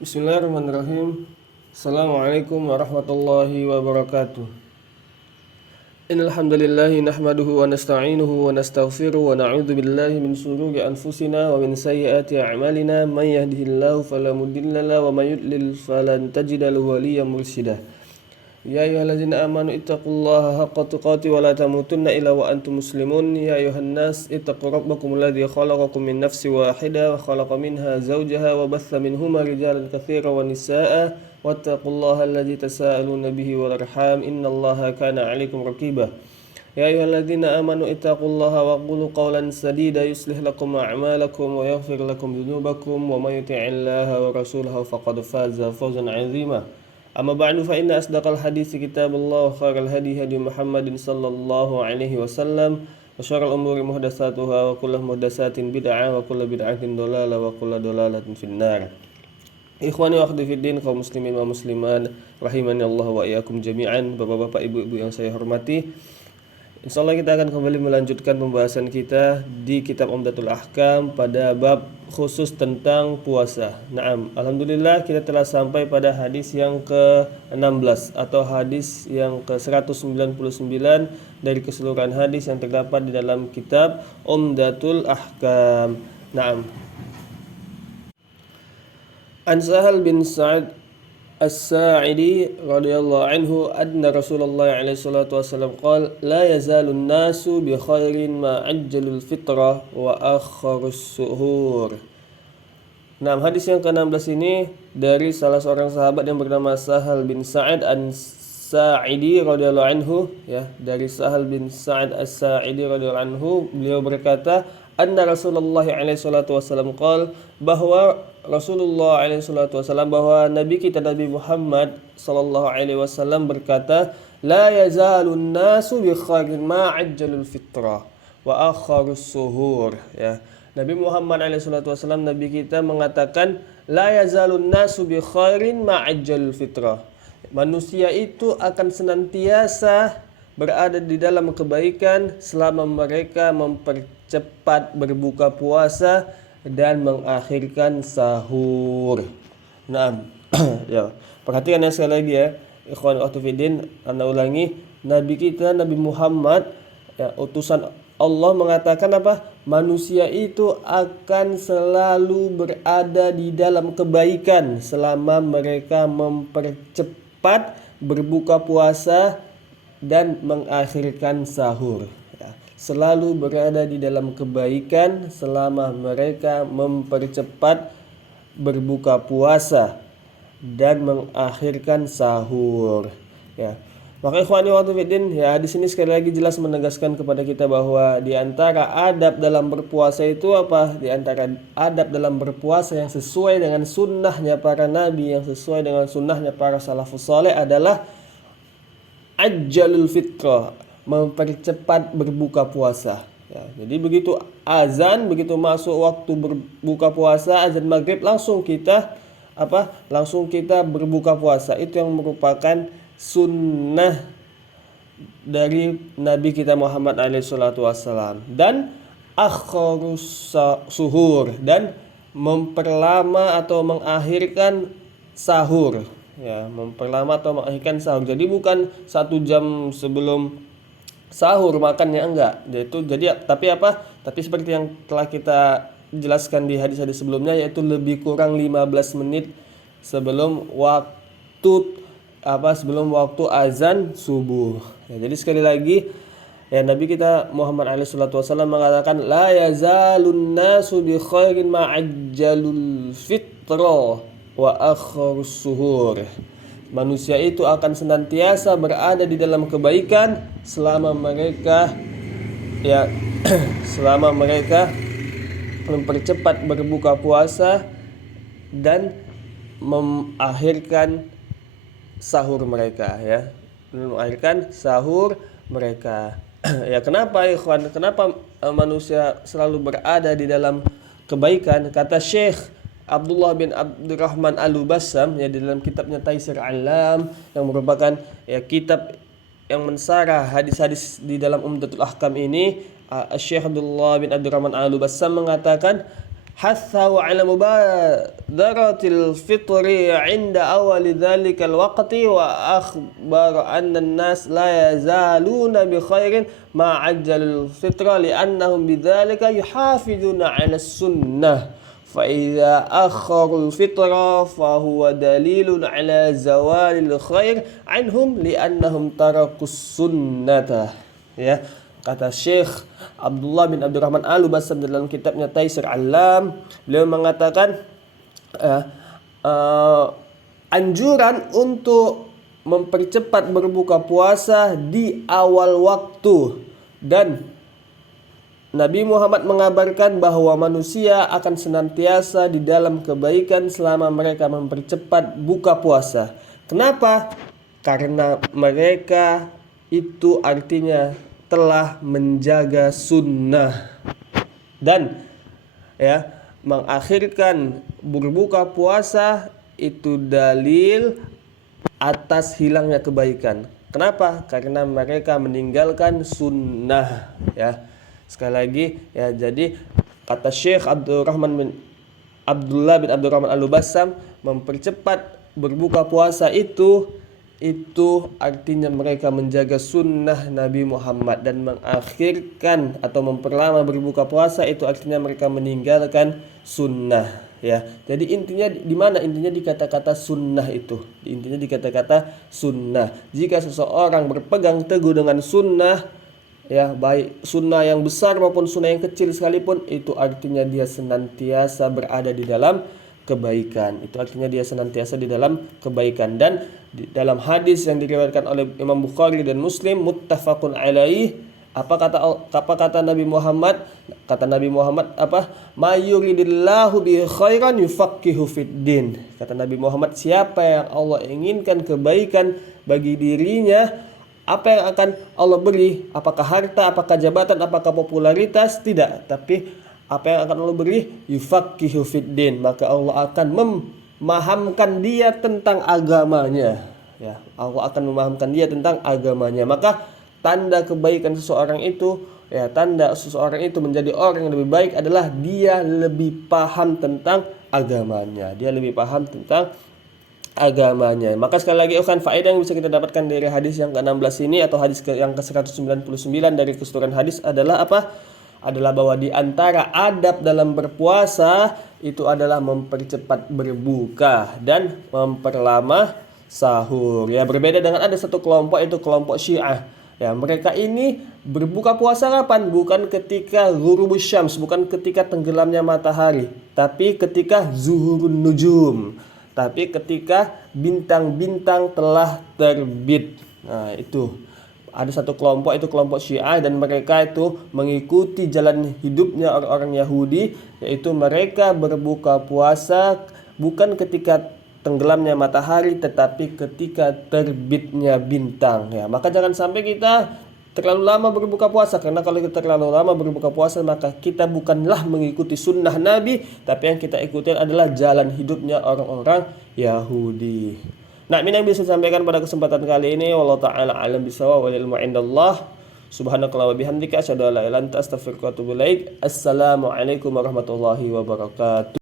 Bismillahirrahmanirrahim. Assalamualaikum warahmatullahi wabarakatuh. Innal hamdalillah nahmaduhu wa nasta'inuhu wa nastaghfiruh wa na'udzu billahi min shururi anfusina wa min sayyiati a'malina may yahdihillahu fala mudilla lahu wa may yudlil falan tajida lahu waliyyan mursyida. Ya ayyuhallazina amanu ittaqullaha haqqa tuqatih wa la tamutunna illa wa antum muslimun. Ya ayyuhan nas ittaqu rabbakum alladzi khalaqakum min nafsin wahidah wa khalaqa minha zawjaha wa batha minhuma rijalan katsiran wa nisaa'a wattaqullaha alladzi tasaaluna bihi wal arham innallaha kana 'alaikum raqiba. Ya ayyuhalladzina amanu ittaqullaha wa qulu qawlan sadida yuslih lakum a'malakum wa yaghfir lakum dhunubakum wa may yuti'illaha wa rasulahu faqad faza fawzan 'azima. Amma ba'du fa inna asdaqal hadits kitabullah wa khairal hadi hadi Muhammadin sallallahu alaihi wasallam wa syarrul umuri muhdatsatuha wa kullu muhdatsatin bid'ah wa kullu bid'atin dhalalah wa kullu dhalalatin finnar. Ikhwani wa akhwati fiddin kaum muslimin wa muslimat rahimani Allah wa iyyakum jami'an. Bapak-bapak, ibu-ibu yang saya hormati, insyaallah kita akan kembali melanjutkan pembahasan kita di kitab Umdatul Ahkam pada bab khusus tentang puasa. Naam, alhamdulillah kita telah sampai pada hadis yang ke-16 atau hadis yang ke-199 dari keseluruhan hadis yang terdapat di dalam kitab Umdatul Ahkam. Naam. An Sahal bin Sa'ad As-Sa'idi radhiyallahu anhu anna Rasulullah alaihi salatu wasallam qala la yazalun nasu bi khairin ma ajjalul fitrah wa akharus suhur. Nah, hadis yang ke-16 ini dari salah seorang sahabat yang bernama Sahal bin Sa'ad As-Sa'idi radhiyallahu anhu, ya, dari Sahal bin Sa'ad As-Sa'idi radhiyallahu anhu, beliau berkata anna Rasulullah alaihi salatu wasallam qala, bahwa Rasulullah alaihi salatu wasallam, bahwa Nabi kita Nabi Muhammad sallallahu alaihi wasallam berkata, la yazalun nasu bi khairin ma ajjalul fitrah wa akharus suhur. Ya, Nabi Muhammad alaihi salatu wasallam, Nabi kita mengatakan, la yazalun nasu bi khairin ma ajjalul fitrah. Manusia itu akan senantiasa berada di dalam kebaikan selama mereka mempercepat berbuka puasa dan mengakhirkan sahur. Nah, ya, perhatikan ya sekali lagi ya, ikhwan akhwatifiddin, anda ulangi, Nabi kita Nabi Muhammad, ya, utusan Allah, mengatakan apa? Manusia itu akan selalu berada di dalam kebaikan selama mereka mempercepat berbuka puasa dan mengakhirkan sahur. Selalu berada di dalam kebaikan selama mereka mempercepat berbuka puasa dan mengakhirkan sahur. Ya. Maka ikhwani wa fiddin, ya, di sini sekali lagi jelas menegaskan kepada kita bahwa di antara adab dalam berpuasa itu apa? Di antara adab dalam berpuasa yang sesuai dengan sunnahnya para nabi, yang sesuai dengan sunnahnya para salafus saleh adalah ajjalul fitrah, mempercepat berbuka puasa. Ya, jadi begitu azan, begitu masuk waktu berbuka puasa, azan maghrib, langsung kita Langsung kita berbuka puasa. Itu yang merupakan sunnah dari Nabi kita Muhammad alaihi salatu wasallam. Dan akharus suhur, dan memperlama atau mengakhirkan sahur. Ya, memperlama atau mengakhirkan sahur. Jadi bukan 1 jam sebelum sahur makannya, enggak. Tapi seperti yang telah kita jelaskan di hadis-hadis sebelumnya, yaitu lebih kurang 15 menit sebelum waktu azan subuh. Ya, jadi sekali lagi, ya, Nabi kita Muhammad alaihi salatu wasallam mengatakan, la yazalun nasu bi khairin ma ajjalul fitrah wa akharus suhur. Manusia itu akan senantiasa berada di dalam kebaikan selama mereka selama mereka mempercepat berbuka puasa dan mengakhirkan sahur mereka, ya. Mengakhirkan sahur mereka. Ya, kenapa ikhwan? Kenapa manusia selalu berada di dalam kebaikan? Kata Syekh Abdullah bin Abdurrahman Al-Bassam, ya, di dalam kitabnya Taisir Alam, yang merupakan, ya, kitab yang mensarah hadis-hadis di dalam Umdatul Ahkam ini, Syekh Abdullah bin Abdurrahman Al-Bassam mengatakan, حثه على مبادرة الفطر عند أول ذلك الوقت وأخبر أن الناس لا يزالون بخير ما عجل الفطر لأنهم بذلك يحافظون على السنة فإذا أخروا الفطر فهو دليل على زوال الخير عنهم لأنهم تركوا السنة. Ya, kata Syekh Abdullah bin Abdurrahman Al-Bassam dalam kitabnya Taisir Alam, beliau mengatakan anjuran untuk mempercepat berbuka puasa di awal waktu, dan Nabi Muhammad mengabarkan bahwa manusia akan senantiasa di dalam kebaikan selama mereka mempercepat buka puasa. Kenapa? Karena mereka itu artinya telah menjaga sunnah dan mengakhirkan berbuka puasa itu dalil atas hilangnya kebaikan. Kenapa? Karena mereka meninggalkan sunnah. Ya, sekali lagi ya, jadi kata Syekh Abdullah bin Abdurrahman Al-Bassam, mempercepat berbuka puasa itu artinya mereka menjaga sunnah Nabi Muhammad, dan mengakhirkan atau memperlama berbuka puasa itu artinya mereka meninggalkan sunnah. Ya, jadi intinya di mana intinya di kata-kata sunnah itu? Intinya di kata-kata sunnah. Jika seseorang berpegang teguh dengan sunnah, ya baik sunnah yang besar maupun sunnah yang kecil sekalipun, itu artinya dia senantiasa berada di dalam kebaikan. Itu artinya dia senantiasa di dalam kebaikan. Dan di dalam hadis yang diriwayatkan oleh Imam Bukhari dan Muslim, muttafaqun alaih, apa kata Nabi Muhammad? Kata Nabi Muhammad apa? Ma yuridillahu bi khairan yufaqihu fiddin. Kata Nabi Muhammad, siapa yang Allah inginkan kebaikan bagi dirinya, apa yang akan Allah beri? Apakah harta, apakah jabatan, apakah popularitas? Tidak, tapi apa yang akan Allah beri? Yufaqihu fiddin, maka Allah akan memahamkan dia tentang agamanya. Ya, Allah akan memahamkan dia tentang agamanya. Maka tanda kebaikan seseorang itu, ya, tanda seseorang itu menjadi orang yang lebih baik adalah dia lebih paham tentang agamanya. Dia lebih paham tentang agamanya. Maka sekali lagi faedah yang bisa kita dapatkan dari hadis yang ke-16 ini atau hadis yang ke-199 dari keseluruhan hadis adalah apa? Adalah bahwa di antara adab dalam berpuasa itu adalah mempercepat berbuka dan memperlama sahur. Ya, berbeda dengan ada satu kelompok, itu kelompok Syiah. Ya, mereka ini berbuka puasa kapan? Bukan ketika ghurubus syams, bukan ketika tenggelamnya matahari, tapi ketika zuhurun nujum, tapi ketika bintang-bintang telah terbit. Nah, itu ada satu kelompok, itu kelompok Syiah, dan mereka itu mengikuti jalan hidupnya orang-orang Yahudi, yaitu mereka berbuka puasa bukan ketika tenggelamnya matahari tetapi ketika terbitnya bintang. Ya, maka jangan sampai kita terlalu lama berbuka puasa, karena kalau kita terlalu lama berbuka puasa maka kita bukanlah mengikuti sunnah Nabi, tapi yang kita ikuti adalah jalan hidupnya orang-orang Yahudi. Nah, ini yang bisa saya sampaikan pada kesempatan kali ini. Wallahu ta'ala alam bisawab, wal ilmu indallah. Subhanakallah wa bihamdika asyhadu an la ilaha illa anta astaghfiruka wa atubu ilaik. Assalamualaikum warahmatullahi wabarakatuh.